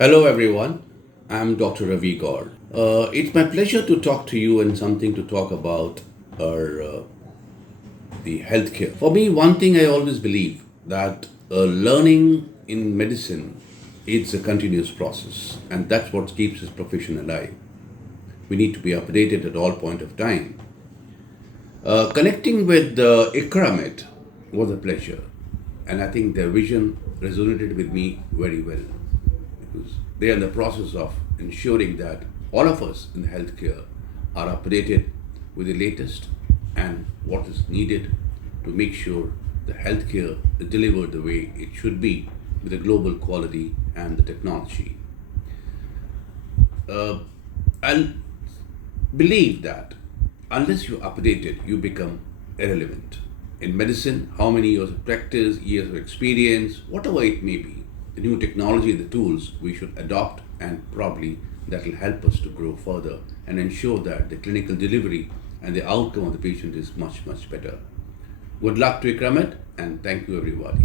Hello, everyone. I'm Dr. Ravi Gaur. It's my pleasure to talk to you and something to talk about our the healthcare. For me, one thing I always believe that learning in medicine is a continuous process, and that's what keeps this profession alive. We need to be updated at all point of time. Connecting with Iqramed was a pleasure, and I think their vision resonated with me very well because they are in the process of ensuring that all of us in healthcare are updated with the latest and what is needed to make sure the healthcare is delivered the way it should be with the global quality and the technology. I believe that unless you're updated, you become irrelevant. In medicine, how many years of practice, years of experience, whatever it may be, the new technology, the tools we should adopt, and probably that will help us to grow further and ensure that the clinical delivery and the outcome of the patient is much, much better. Good luck to Iqramed, and thank you, everybody.